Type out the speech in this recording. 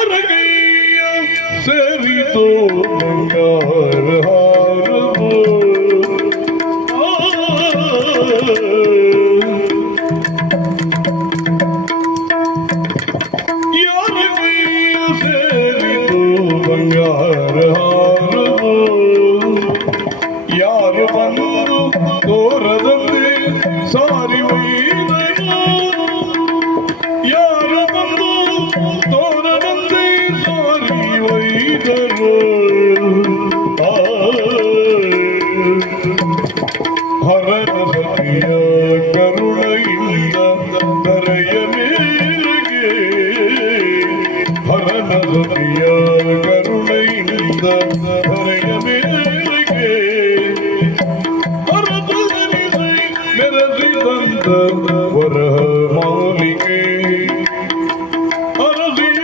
ಯಾರಗೈಯ ಸೇರಿತು ಬಂಗಾರ ಹಾರವು ಯಾರಗೈಯ ಸೇರಿತು ಬಂಗಾರ ಹಾರವು ಯಾರು ಬಂದು ತೋರದಂತೆ ಸಾರಿ ಒಯ್ದರು ಯಾರು ಬಂದು ತೋರದಂತೆ ಸಾರಿ ಒಯ್ದರು ಹರನ ಸತಿಯ ಕರುಣೆಯಿಂದ ದರೆಯ ಮೇಲೆಗೆ ಹರನ ಸತಿಯ